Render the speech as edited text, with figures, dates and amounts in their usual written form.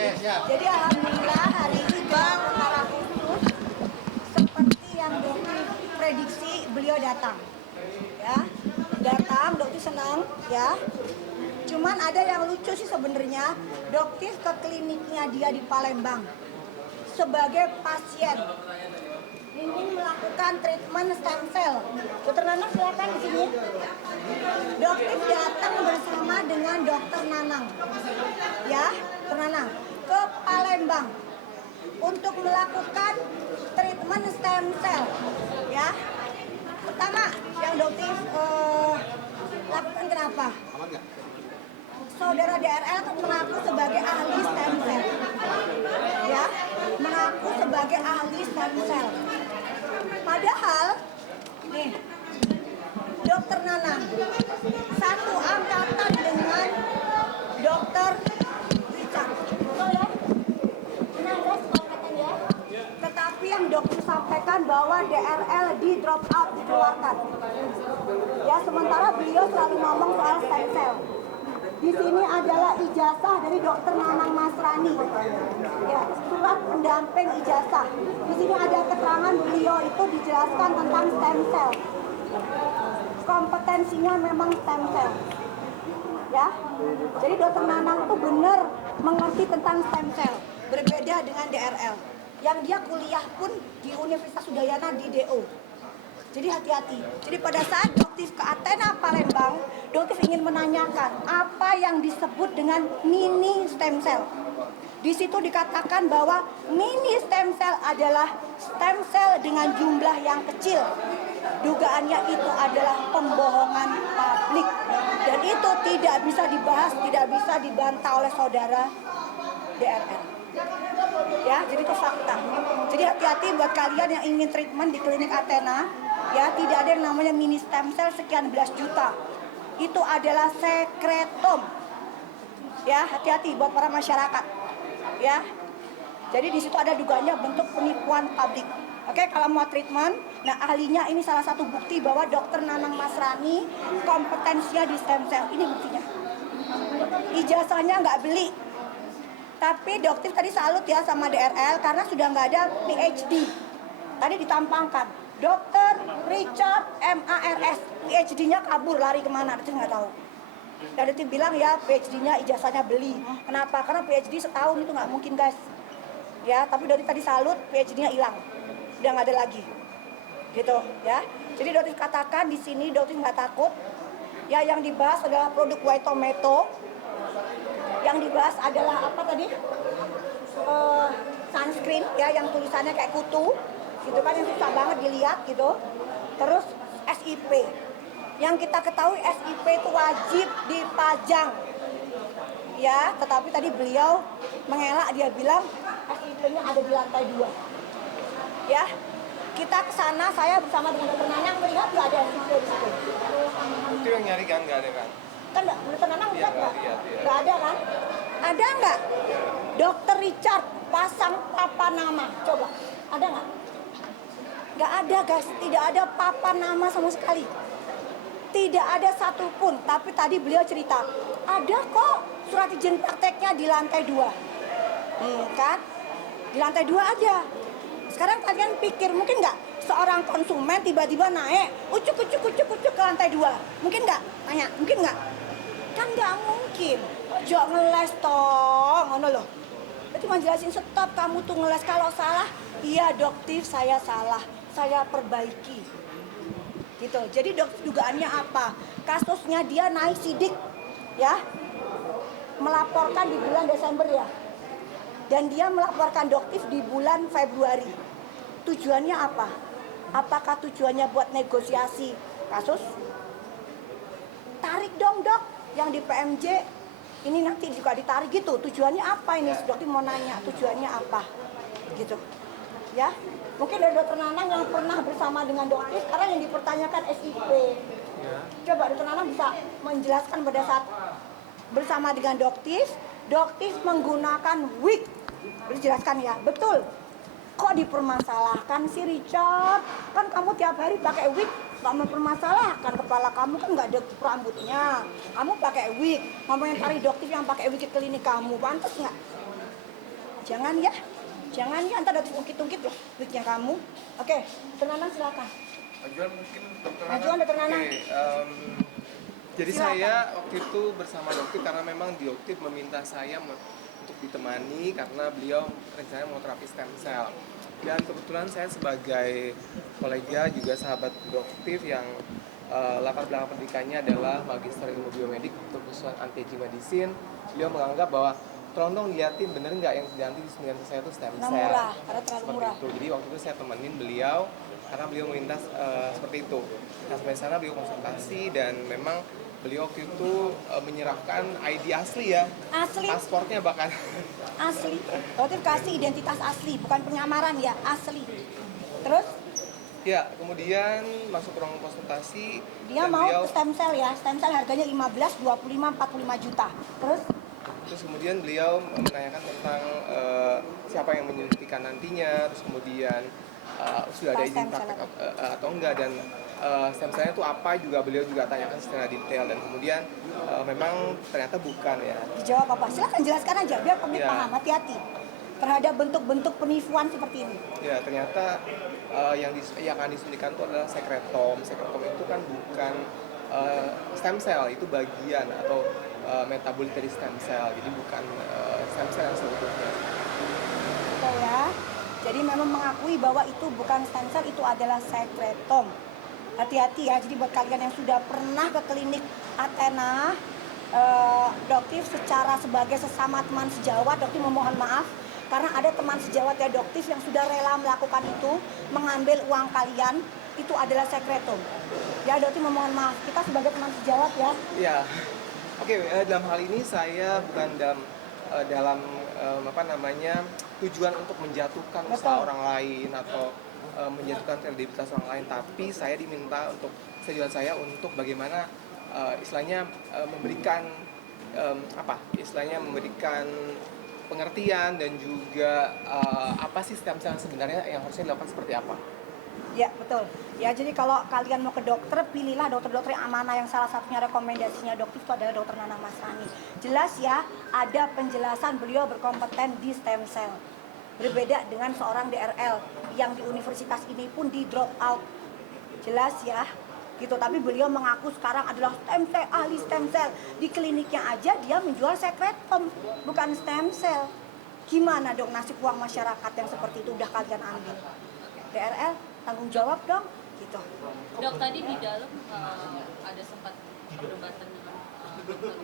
Jadi alhamdulillah hari ini gelar perkara khusus seperti yang dokter prediksi, beliau datang. Ya, datang, dokter senang ya. Cuman ada yang lucu sih sebenarnya, dokter ke kliniknya dia di Palembang sebagai pasien ingin melakukan treatment stem cell. Dokter Nanang silakan di sini. Dokter datang bersama dengan dokter Nanang, ya, dokter Nanang ke Palembang untuk melakukan treatment stem cell, ya. Pertama yang dokter lakukan kenapa? Saudara DRL mengaku sebagai ahli stem cell, ya, mengaku sebagai ahli stem cell. Padahal, nih, dokter Nanang satu angkatan dengan dokter Richard. Betul ya? Benar guys, angkatan ya. Tetapi yang dokter sampaikan bahwa DRL di drop out, dikeluarkan. Ya, sementara beliau selalu ngomong soal stem cell. Di sini adalah ijazah dari Dokter Nanang Masrani, ya, surat pendamping ijazah. Di sini ada keterangan beliau itu dijelaskan tentang stem cell. Kompetensinya memang stem cell, ya. Jadi Dokter Nanang itu benar mengerti tentang stem cell, berbeda dengan DRL. Yang dia kuliah pun di Universitas Udayana di DO. Jadi hati-hati. Jadi pada saat dokter ke Athena Palembang, dokter ingin menanyakan apa yang disebut dengan mini stem cell. Di situ dikatakan bahwa mini stem cell adalah stem cell dengan jumlah yang kecil. Dugaannya itu adalah pembohongan publik dan itu tidak bisa dibahas, tidak bisa dibantah oleh saudara DRL. Ya, jadi itu fakta. Jadi hati-hati buat kalian yang ingin treatment di klinik Athena. Ya, tidak ada yang namanya mini stem cell sekian belas juta. Itu adalah sekretom. Ya, hati-hati buat para masyarakat. Ya. Jadi di situ ada dugaannya bentuk penipuan publik. Oke, kalau mau treatment, nah ahlinya ini salah satu bukti bahwa Dokter Nanang Masrani kompetensinya di stem cell. Ini buktinya. Ijazahnya nggak beli. Tapi dokter tadi salut ya sama DRL karena sudah nggak ada PhD. Tadi ditampangkan. Dokter Richard MARS, PhD-nya kabur, lari kemana, itu nggak tahu. Dan itu bilang ya PhD-nya ijazahnya beli. Kenapa? Karena PhD setahun itu nggak mungkin guys. Ya, tapi dari tadi salut, PhD-nya hilang, udah nggak ada lagi. Gitu ya. Jadi dokter katakan di sini dokter nggak takut. Ya, yang dibahas adalah produk white tomato. Yang dibahas adalah apa tadi? Sunscreen ya, yang tulisannya kayak kutu. Gitu kan, yang susah banget dilihat gitu. Terus SIP. Yang kita ketahui SIP itu wajib dipajang. Ya, tetapi tadi beliau mengelak, dia bilang SIP-nya ada di lantai 2. Ya. Kita ke sana, saya bersama dengan Dokter Nanang melihat nggak ada SIP di situ. Itu yang nyari kan nggak ada kan? Kan Dokter Nanang lihat nggak? Iya. Nggak ada kan? Ada nggak? Dokter Richard pasang papan nama, coba. Ada nggak? Nggak ada guys, tidak ada papan nama sama sekali. Tidak ada satupun, tapi tadi beliau cerita, ada kok surat izin prakteknya di lantai 2. Kan? Di lantai 2 aja. Sekarang kalian pikir, mungkin nggak seorang konsumen tiba-tiba naik, ucuk ke lantai 2? Mungkin nggak? Tanya, mungkin nggak? Kan nggak mungkin. Jangan ngeles toh, ngono loh. Berarti menjelasin stop, kamu tuh ngeles, kalau salah, iya dokter saya salah. Saya perbaiki gitu. Jadi dokter dugaannya apa? Kasusnya dia naik sidik ya, melaporkan di bulan Desember ya, dan dia melaporkan dokter di bulan Februari. Tujuannya apa? Apakah tujuannya buat negosiasi kasus? Tarik dong dok, yang di PMJ ini nanti juga ditarik gitu. Tujuannya apa ini? Dokter mau nanya tujuannya apa gitu ya. Mungkin dari Dokter Nanang yang pernah bersama dengan dokter, sekarang yang dipertanyakan SIP. Coba Dokter Nanang bisa menjelaskan pada saat bersama dengan dokter menggunakan wig. Dijelaskan ya, betul. Kok dipermasalahkan sih Richard? Kan kamu tiap hari pakai wig, nggak mempermasalahkan, kepala kamu kan nggak ada rambutnya. Kamu pakai wig, ngomongin cari dokter yang pakai wig ke klinik kamu, pantas nggak? Jangan ya, ntar ada ungkit-ungkit loh duitnya kamu. Oke, Dr. Nanang silakan. Majuan mungkin Dr. Majuan, Dr. Nanang. Oke, jadi Silakan. saya waktu itu bersama dokter karena memang dokter meminta saya untuk ditemani karena beliau rencananya mau terapi stem cell. Dan kebetulan saya sebagai kolega juga sahabat dokter yang latar belakang pendidikannya adalah magister ilmu biomedik kekhususan anti-aging medicine. Beliau menganggap bahwa tolong dong diliatin bener nggak yang nanti disuntikan ke saya itu stem cell. Murah, karena terlalu Seperti murah. itu. Jadi waktu itu saya temenin beliau karena beliau melintas seperti itu. Nah sampai sana beliau konsultasi dan memang beliau waktu itu menyerahkan ID asli ya, Asli, paspornya bahkan. asli. Dokter kasih identitas asli, bukan penyamaran ya, asli. Terus Ya, kemudian masuk ke ruang konsultasi. dia dan mau beliau, stem cell ya, stem cell harganya 15, 25, 45 juta. terus kemudian beliau menanyakan tentang siapa yang menyuntikan nantinya, terus kemudian sudah ada izin praktek atau enggak, dan stem cell-nya itu apa juga beliau juga tanyakan secara detail, dan kemudian memang ternyata bukan ya. Dijawab apa? Silakan jelaskan aja biar publik Ya. paham, hati-hati terhadap bentuk-bentuk penipuan seperti ini. Ya, ternyata yang akan disuntikan itu adalah sekretom. Sekretom itu kan bukan stem cell, itu bagian atau metabolit dari stem cell. Jadi bukan stem cell yang sebetulnya. Betul ya. Jadi memang mengakui bahwa itu bukan stem cell, itu adalah sekretom. Hati-hati ya. Jadi buat kalian yang sudah pernah ke klinik Athena, dokter secara sebagai sesama teman sejawat, dokter memohon maaf karena ada teman sejawat ya dokter yang sudah rela melakukan itu, mengambil uang kalian, itu adalah sekretom. Ya dokter memohon maaf, kita sebagai teman sejawat ya. Ya, oke. Dalam hal ini saya bukan dalam tujuan untuk menjatuhkan usaha orang lain atau menjatuhkan kredibilitas orang lain, tapi saya diminta untuk tujuan saya untuk bagaimana istilahnya memberikan memberikan pengertian dan juga apa sih stem cell sebenarnya yang harusnya dilakukan seperti apa. Ya betul. Ya jadi kalau kalian mau ke dokter, pilihlah dokter-dokter yang amanah, yang salah satunya rekomendasinya dokter itu adalah Dr. Nanang Masrani. Jelas ya, ada penjelasan beliau berkompeten di stem cell. Berbeda dengan seorang DRL yang di universitas ini pun di drop out. Jelas ya. Gitu, tapi beliau mengaku sekarang adalah stem cell, ahli stem cell. Di kliniknya aja dia menjual sekretom, bukan stem cell. Gimana dong nasib uang masyarakat yang seperti itu udah kalian ambil? DRL tanggung jawab dong, gitu. Dok, tadi di dalam ada sempat perdebatan dengan dokter